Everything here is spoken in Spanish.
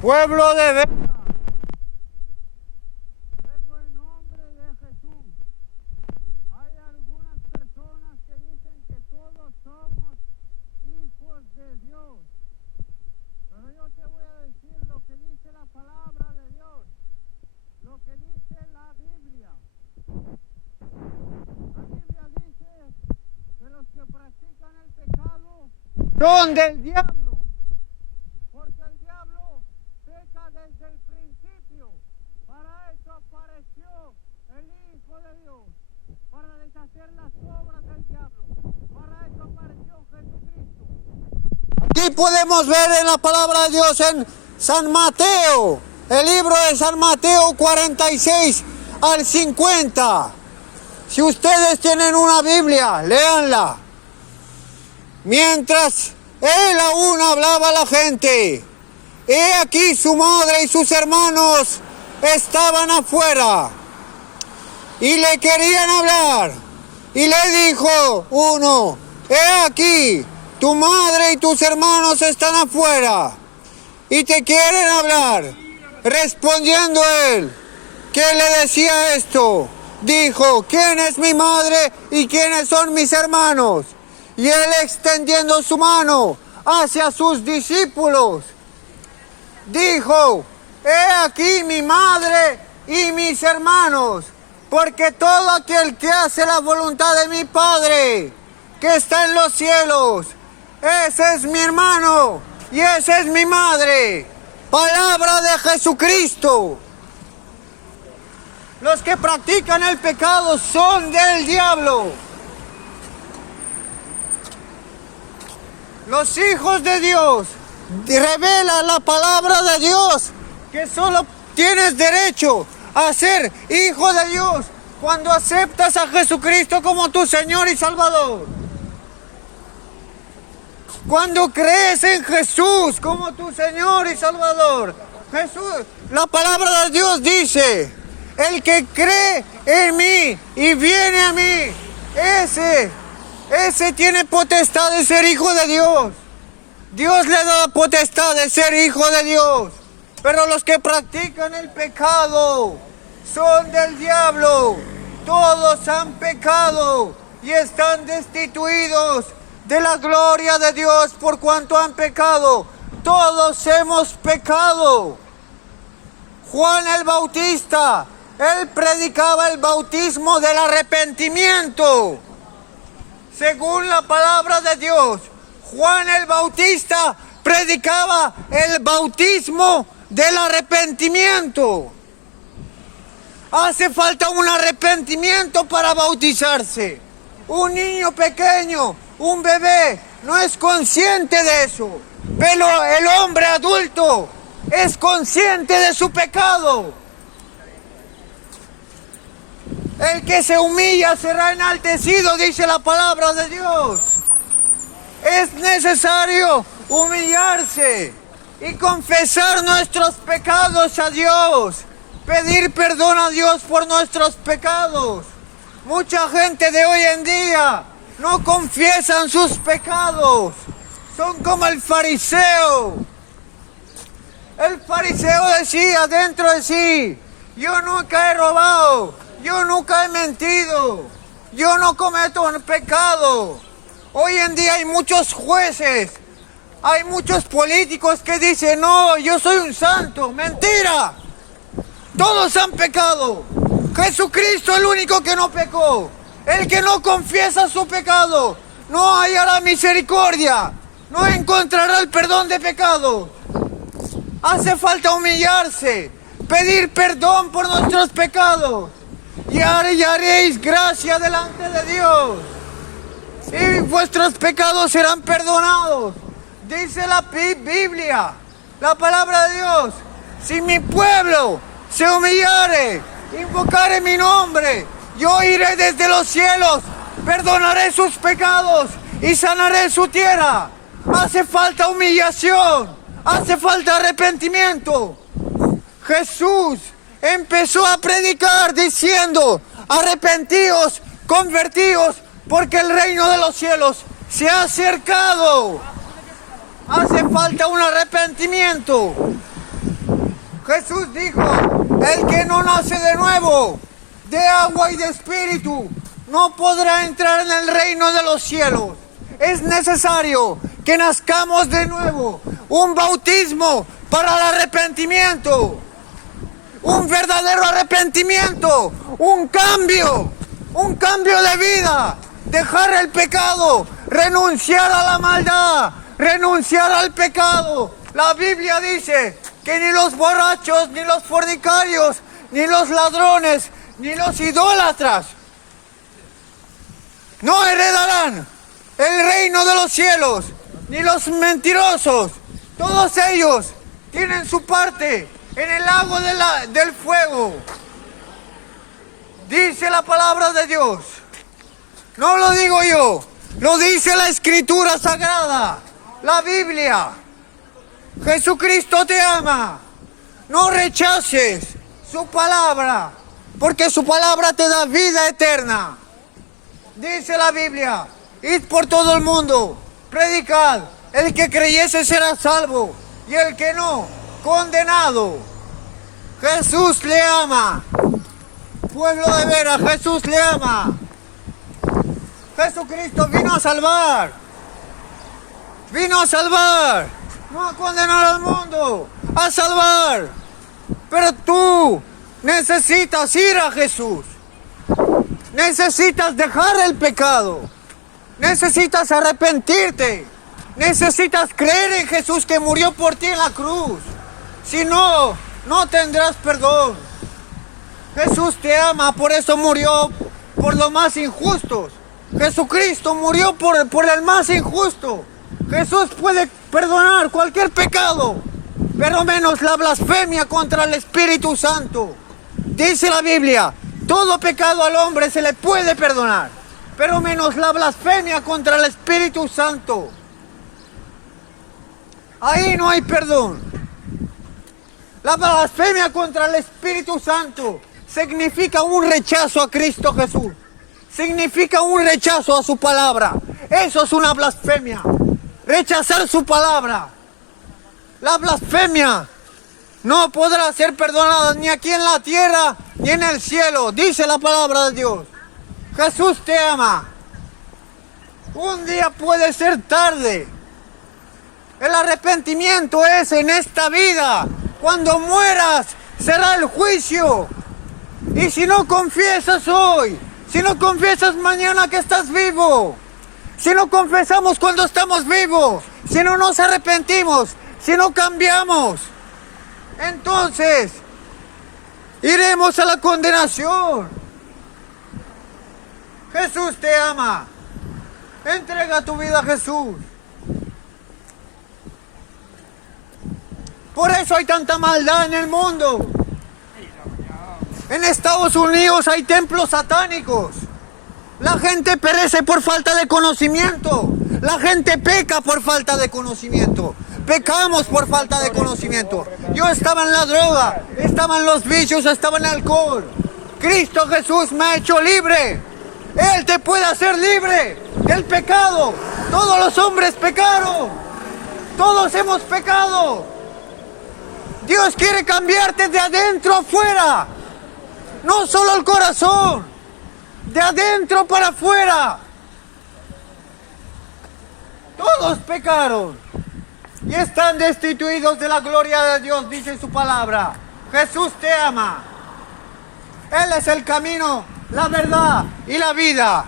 Pueblo de Vera, vengo en nombre de Jesús. Hay algunas personas que dicen que todos somos hijos de Dios, pero yo te voy a decir lo que dice la palabra de Dios, lo que dice la Biblia. La Biblia dice que los que practican el pecado son del diablo, porque el diablo peca desde el principio. Para eso apareció el Hijo de Dios, para deshacer las obras del diablo. Para eso apareció Jesucristo. Aquí podemos ver en la palabra de Dios en San Mateo, el libro de San Mateo 46 al 50. Si ustedes tienen una Biblia, léanla. Mientras él aún hablaba a la gente, he aquí su madre y sus hermanos estaban afuera y le querían hablar. Y le dijo uno, he aquí, tu madre y tus hermanos están afuera y te quieren hablar. Respondiendo él, ¿qué le decía esto? Dijo, ¿quién es mi madre y quiénes son mis hermanos? Y él, extendiendo su mano hacia sus discípulos, dijo, he aquí mi madre y mis hermanos, porque todo aquel que hace la voluntad de mi Padre, que está en los cielos, ese es mi hermano y esa es mi madre. Palabra de Jesucristo. Los que practican el pecado son del diablo. Los hijos de Dios revelan la palabra de Dios, que solo tienes derecho a ser hijo de Dios cuando aceptas a Jesucristo como tu Señor y Salvador. Cuando crees en Jesús como tu Señor y Salvador. Jesús, la palabra de Dios dice, el que cree en mí y viene a mí, ese tiene potestad de ser hijo de Dios. Dios le da potestad de ser hijo de Dios. Pero los que practican el pecado son del diablo. Todos han pecado y están destituidos de la gloria de Dios por cuanto han pecado. Todos hemos pecado. Juan el Bautista, él predicaba el bautismo del arrepentimiento. Según la palabra de Dios, Juan el Bautista predicaba el bautismo del arrepentimiento. Hace falta un arrepentimiento para bautizarse. Un niño pequeño, un bebé, no es consciente de eso. Pero el hombre adulto es consciente de su pecado. El que se humilla será enaltecido, dice la palabra de Dios. Es necesario humillarse y confesar nuestros pecados a Dios, pedir perdón a Dios por nuestros pecados. Mucha gente de hoy en día no confiesan sus pecados, son como el fariseo. El fariseo decía dentro de sí, yo nunca he robado, yo nunca he mentido, yo no cometo un pecado. Hoy en día hay muchos jueces, hay muchos políticos que dicen, no, yo soy un santo. Mentira, todos han pecado. Jesucristo es el único que no pecó. El que no confiesa su pecado no hallará misericordia, no encontrará el perdón de pecados. Hace falta humillarse, pedir perdón por nuestros pecados y haréis gracia delante de Dios. Y vuestros pecados serán perdonados. Dice la Biblia, la palabra de Dios, si mi pueblo se humillare, invocare mi nombre, yo iré desde los cielos, perdonaré sus pecados y sanaré su tierra. Hace falta humillación, hace falta arrepentimiento. Jesús empezó a predicar diciendo, arrepentíos, convertíos, porque el reino de los cielos se ha acercado. Hace falta un arrepentimiento. Jesús dijo, el que no nace de nuevo, de agua y de espíritu, no podrá entrar en el reino de los cielos. Es necesario que nazcamos de nuevo, un bautismo para el arrepentimiento, un verdadero arrepentimiento, un cambio de vida, dejar el pecado, renunciar a la maldad, renunciar al pecado. La Biblia dice que ni los borrachos, ni los fornicarios, ni los ladrones, ni los idólatras no heredarán el reino de los cielos, ni los mentirosos. Todos ellos tienen su parte en el lago del fuego. Dice la palabra de Dios. No lo digo yo, lo dice la Escritura Sagrada, la Biblia. Jesucristo te ama. No rechaces su palabra, porque su palabra te da vida eterna. Dice la Biblia, id por todo el mundo, predicad, el que creyese será salvo, y el que no, condenado. Jesús le ama. Pueblo de veras, Jesús le ama. Jesucristo vino a salvar. Vino a salvar. No a condenar al mundo, a salvar. Pero tú necesitas ir a Jesús. Necesitas dejar el pecado. Necesitas arrepentirte. Necesitas creer en Jesús que murió por ti en la cruz. Si no, no tendrás perdón. Jesús te ama, por eso murió por los más injustos. Jesucristo murió por el más injusto. Jesús puede perdonar cualquier pecado, pero menos la blasfemia contra el Espíritu Santo. Dice la Biblia, todo pecado al hombre se le puede perdonar, pero menos la blasfemia contra el Espíritu Santo. Ahí no hay perdón. La blasfemia contra el Espíritu Santo significa un rechazo a Cristo Jesús. Significa un rechazo a su palabra. Eso es una blasfemia. Rechazar su palabra. La blasfemia no podrá ser perdonada ni aquí en la tierra ni en el cielo. Dice la palabra de Dios. Jesús te ama. Un día puede ser tarde. El arrepentimiento es en esta vida. Cuando mueras será el juicio. Y si no confiesas hoy, si no confiesas mañana que estás vivo, si no confesamos cuando estamos vivos, si no nos arrepentimos, si no cambiamos, entonces iremos a la condenación. Jesús te ama. Entrega tu vida a Jesús. Por eso hay tanta maldad en el mundo. En Estados Unidos hay templos satánicos. La gente perece por falta de conocimiento. La gente peca por falta de conocimiento. Pecamos por falta de conocimiento. Yo estaba en la droga, estaba en los vicios, estaba en el alcohol. Cristo Jesús me ha hecho libre. Él te puede hacer libre del pecado. Todos los hombres pecaron. Todos hemos pecado. Dios quiere cambiarte de adentro afuera. No solo el corazón. De adentro para afuera. Todos pecaron y están destituidos de la gloria de Dios, dice su palabra. Jesús te ama. Él es el camino, la verdad y la vida.